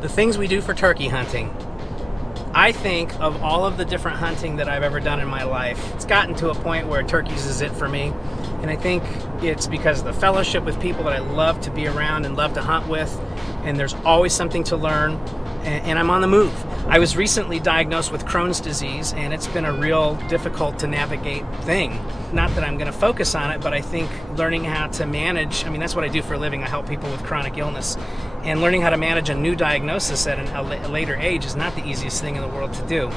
the things we do for turkey hunting, I think of all of the different hunting that I've ever done in my life, it's gotten to a point where turkeys is it for me. And I think it's because of the fellowship with people that I love to be around and love to hunt with, and there's always something to learn, and I'm on the move. I was recently diagnosed with Crohn's disease, and it's been a real difficult to navigate thing. Not that I'm going to focus on it, but I think learning how to manage, that's what I do for a living. I help people with chronic illness, and learning how to manage a new diagnosis at a later age is not the easiest thing in the world to do.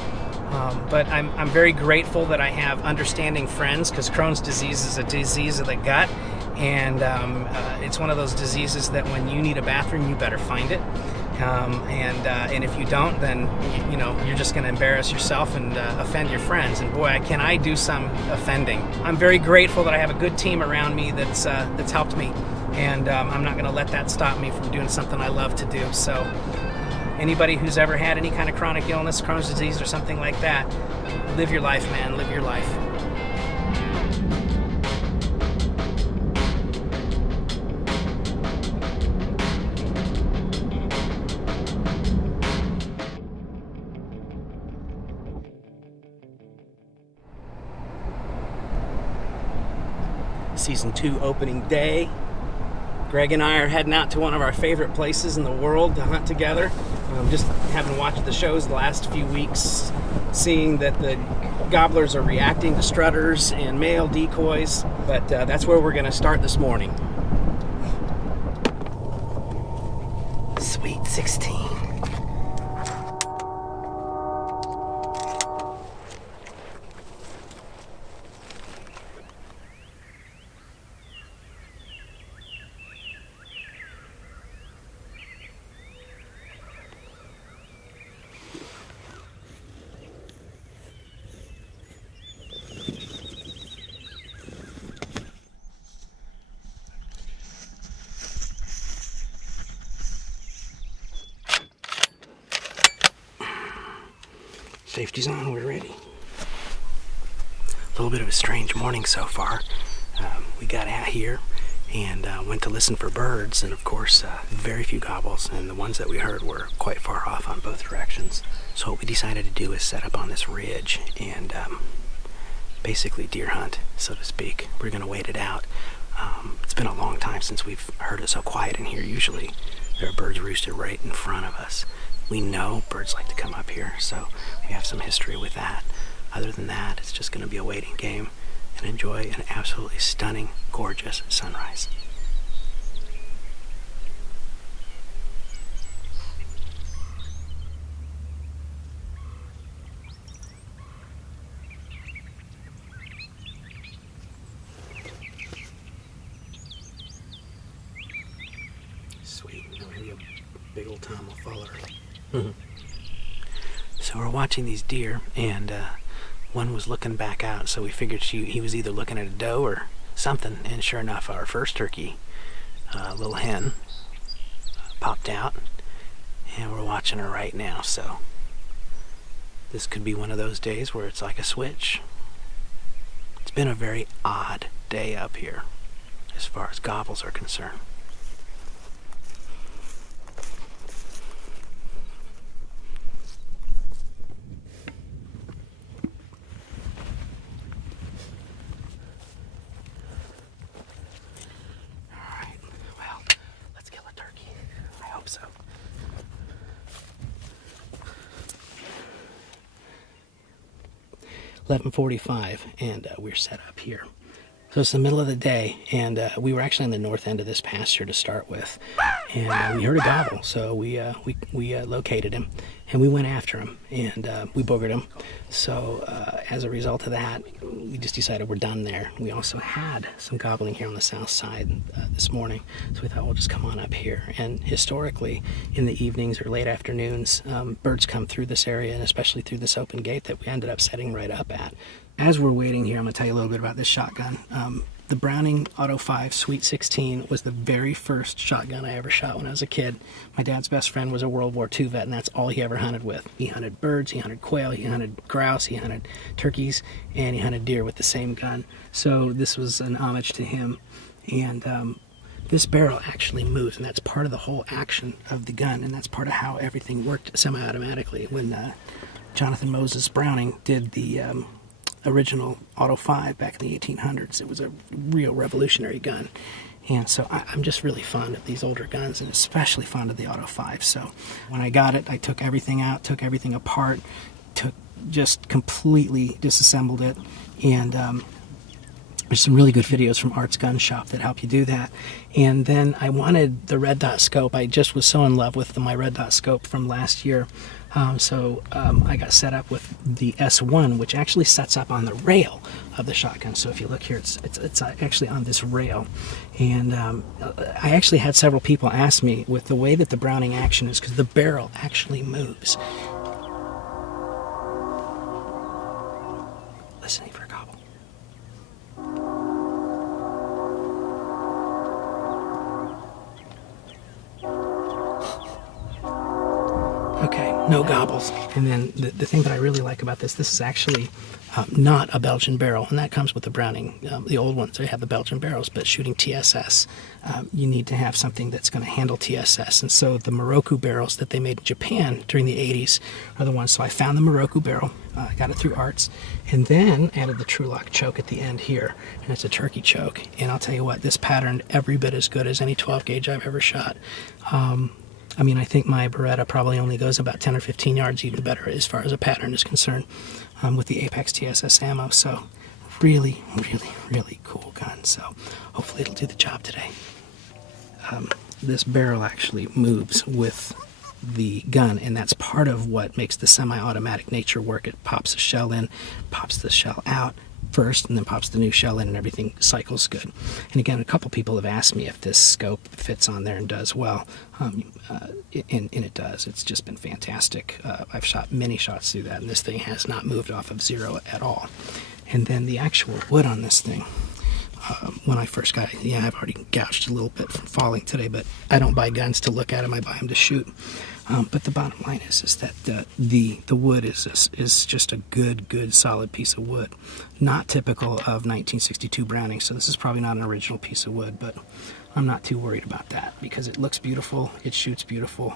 But I'm very grateful that I have understanding friends, because Crohn's disease is a disease of the gut, and it's one of those diseases that when you need a bathroom, you better find it. And if you don't, then you're just going to embarrass yourself and offend your friends. And boy, can I do some offending. I'm very grateful that I have a good team around me that's helped me, and I'm not going to let that stop me from doing something I love to do. So anybody who's ever had any kind of chronic illness, Crohn's disease or something like that, live your life, man. Live your life. Season 2 opening day. Greg and I are heading out to one of our favorite places in the world to hunt together. Just having watched the shows the last few weeks, seeing that the gobblers are reacting to strutters and male decoys, but that's where we're going to start this morning. Sweet 16. Safety's on, we're ready. A little bit of a strange morning so far. We got out here and went to listen for birds, and of course very few gobbles, and the ones that we heard were quite far off on both directions. So what we decided to do is set up on this ridge and basically deer hunt, so to speak. We're going to wait it out. It's been a long time since we've heard it so quiet in here. Usually there are birds roosted right in front of us. We know birds like to come up here, so we have some history with that. Other than that, it's just going to be a waiting game and enjoy an absolutely stunning, gorgeous sunrise. Sweet, maybe a big old tom will follow her. So we're watching these deer, and one was looking back out, so we figured he was either looking at a doe or something, and sure enough, our first turkey, little hen, popped out, and we're watching her right now. So this could be one of those days where it's like a switch. It's been a very odd day up here as far as gobbles are concerned. So 11:45, and we're set up here. So it's the middle of the day, and we were actually on the north end of this pasture to start with, and we heard a gobble. So we located him, and we went after him, and we boogered him. So as a result of that, we just decided we're done there. We also had some gobbling here on the south side this morning, so we thought we'll just come on up here. And historically, in the evenings or late afternoons, birds come through this area, and especially through this open gate that we ended up setting right up at. As we're waiting here, I'm going to tell you a little bit about this shotgun. The Browning Auto 5 Sweet 16 was the very first shotgun I ever shot when I was a kid. My dad's best friend was a World War II vet, and that's all he ever hunted with. He hunted birds, he hunted quail, he hunted grouse, he hunted turkeys, and he hunted deer with the same gun. So this was an homage to him. And this barrel actually moves, and that's part of the whole action of the gun, and that's part of how everything worked semi-automatically. When Jonathan Moses Browning did the original Auto 5 back in the 1800s, it was a real revolutionary gun. And so I'm just really fond of these older guns, and especially fond of the Auto 5. So when I got it, I took everything out, took everything apart, just completely disassembled it, and there's some really good videos from Art's Gun Shop that help you do that. And then I wanted the red dot scope. I just was so in love with my red dot scope from last year. So I got set up with the S1, which actually sets up on the rail of the shotgun. So if you look here, it's actually on this rail. And I actually had several people ask me, with the way that the Browning action is, because the barrel actually moves. Listening for a gobble. Okay, no gobbles. And then the thing that I really like about this is actually not a Belgian barrel, and that comes with the Browning. The old ones, they have the Belgian barrels, but shooting TSS, you need to have something that's going to handle TSS. And so the Moroku barrels that they made in Japan during the 80s are the ones. So I found the Moroku barrel, I got it through Arts, and then added the Trulock choke at the end here, and it's a turkey choke. And I'll tell you what, this patterned every bit as good as any 12 gauge I've ever shot. I mean, I think my Beretta probably only goes about 10 or 15 yards even better as far as a pattern is concerned with the Apex TSS ammo. So really, really, really cool gun. So hopefully it'll do the job today. This barrel actually moves with the gun, and that's part of what makes the semi-automatic nature work. It pops a shell in, pops the shell out first, and then pops the new shell in, and everything cycles good. And again, a couple people have asked me if this scope fits on there and does well, and it does. It's just been fantastic. I've shot many shots through that, and this thing has not moved off of zero at all. And then the actual wood on this thing, when I first got it, yeah, I've already gouged a little bit from falling today, but I don't buy guns to look at them, I buy them to shoot. But the bottom line is that the wood is just a good solid piece of wood, not typical of 1962 Browning. So this is probably not an original piece of wood, but I'm not too worried about that because it looks beautiful, it shoots beautiful,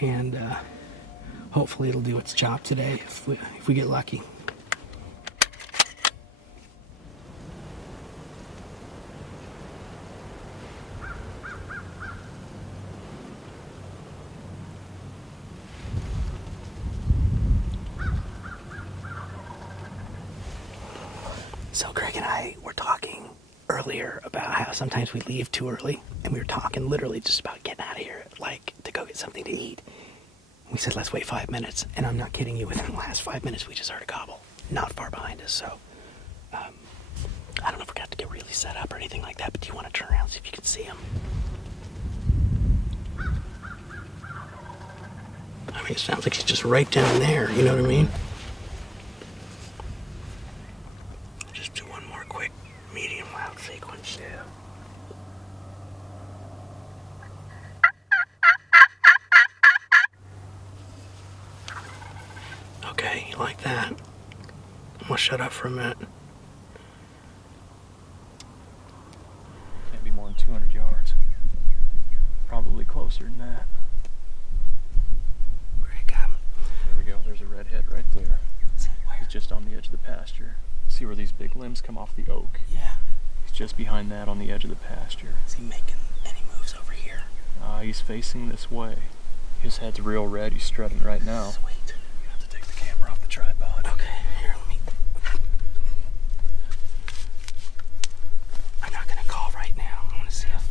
and hopefully it'll do its job today if we get lucky. So Greg and I were talking earlier about how sometimes we leave too early, and we were talking literally just about getting out of here, like to go get something to eat. We said, let's wait 5 minutes, and I'm not kidding you, within the last 5 minutes we just heard a gobble, not far behind us. So I don't know if we're going to have to get really set up or anything like that, but do you want to turn around and see if you can see him? I mean, it sounds like he's just right down there, you know what I mean? Medium loud sequence. Yeah. Okay, you like that? I'm gonna shut up for a minute. Can't be more than 200 yards. Probably closer than that. Where'd it come? There we go. There's a redhead right there. He's just on the edge of the pasture. See where these big limbs come off the oak? Yeah. He's just behind that on the edge of the pasture. Is he making any moves over here? He's facing this way. His head's real red. He's strutting right now. Sweet. You have to take the camera off the tripod. Okay, here, let me... I'm not gonna call right now. I wanna see if...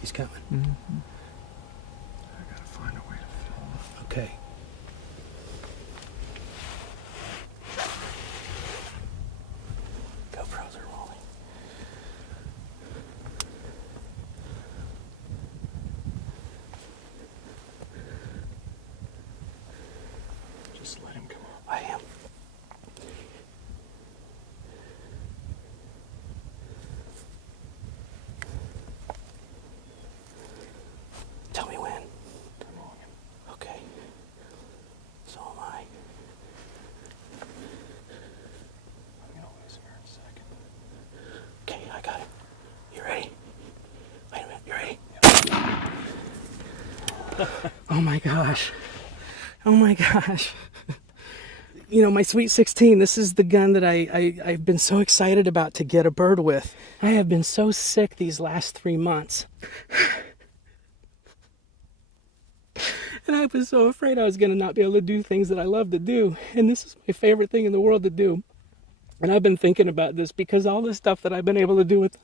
He's coming. Mm-hmm. I gotta find a way to film him. Okay. GoPros are rolling. Just let him come up. I am. Tell me when. I'm on him. Okay. So am I. I'm gonna lose him here in a second. Oh my gosh. Oh my gosh. You know, my Sweet 16, this is the gun that I've been so excited about to get a bird with. I have been so sick these last 3 months. And I was so afraid I was going to not be able to do things that I love to do. And this is my favorite thing in the world to do. And I've been thinking about this because all the stuff that I've been able to do with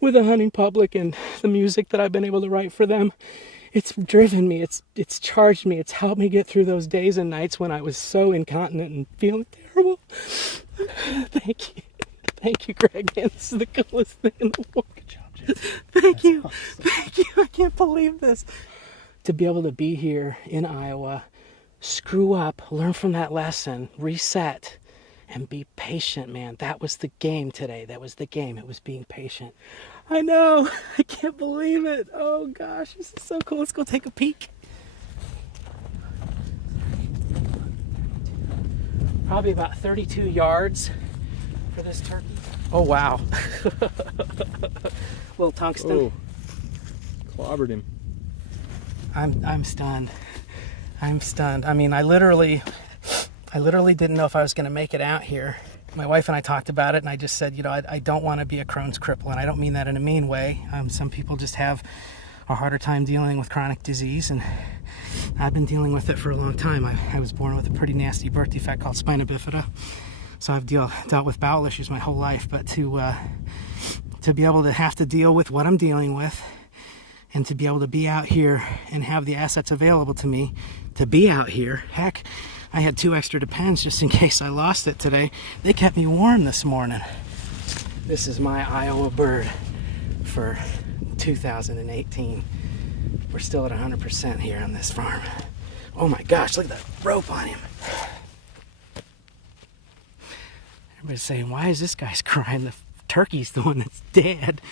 the hunting public and the music that I've been able to write for them, it's driven me, it's charged me, it's helped me get through those days and nights when I was so incontinent and feeling terrible. Thank you. Thank you, Greg. Man, this is the coolest thing in the world. Good job, Jim. Thank you. Awesome. Thank you. I can't believe this. To be able to be here in Iowa, screw up, learn from that lesson, reset, and be patient, man. That was the game today. That was the game. It was being patient. I know. I can't believe it. Oh, gosh. This is so cool. Let's go take a peek. Probably about 32 yards for this turkey. Oh, wow. Little tungsten. Oh, clobbered him. I'm stunned. I'm stunned. I mean, I literally didn't know if I was going to make it out here. My wife and I talked about it, and I just said, you know, I don't want to be a Crohn's cripple, and I don't mean that in a mean way. Some people just have a harder time dealing with chronic disease, and I've been dealing with it for a long time. I was born with a pretty nasty birth defect called spina bifida, so I've dealt with bowel issues my whole life. But to be able to have to deal with what I'm dealing with, and to be able to be out here and have the assets available to me to be out here. Heck, I had 2 extra Depends just in case I lost it today. They kept me warm this morning. This is my Iowa bird for 2018. We're still at 100% here on this farm. Oh my gosh, look at that rope on him. Everybody's saying, why is this guy's crying? The turkey's the one that's dead.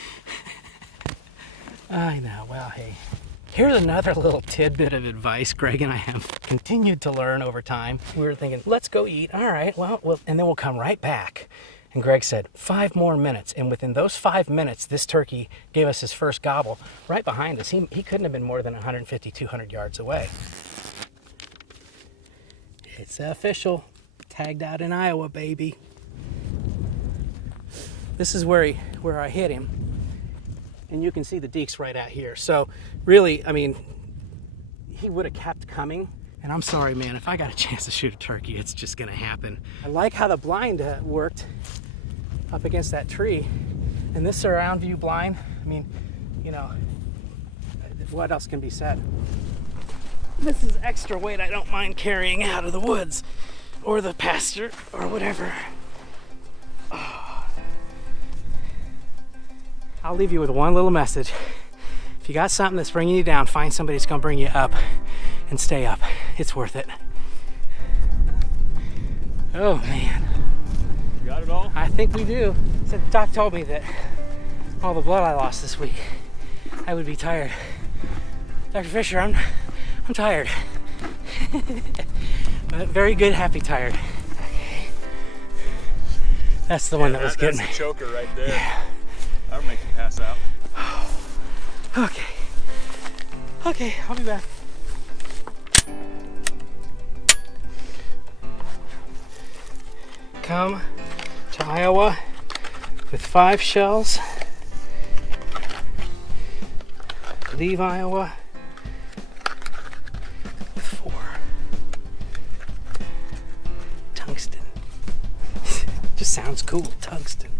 I know. Well, hey, here's another little tidbit of advice Greg and I have continued to learn over time. We were thinking, let's go eat. All right, well, and then we'll come right back. And Greg said, 5 more minutes. And within those 5 minutes, this turkey gave us his first gobble right behind us. He couldn't have been more than 150, 200 yards away. It's official. Tagged out in Iowa, baby. This is where I hit him. And you can see the deeks right out here. So really, I mean, he would have kept coming. And I'm sorry, man, if I got a chance to shoot a turkey, it's just gonna happen. I like how the blind worked up against that tree. And this surround view blind, I mean, you know, what else can be said? This is extra weight I don't mind carrying out of the woods or the pasture or whatever. Oh. I'll leave you with one little message. If you got something that's bringing you down, find somebody that's gonna bring you up and stay up. It's worth it. Oh man. You got it all? I think we do. So the doc told me that all the blood I lost this week, I would be tired. Dr. Fisher, I'm tired. But very good, happy tired. That's the one that was getting me. That's the choker right there. Yeah. That'll make you pass out. Okay, I'll be back. Come to Iowa with 5 shells. Leave Iowa with 4. Tungsten. Just sounds cool, tungsten.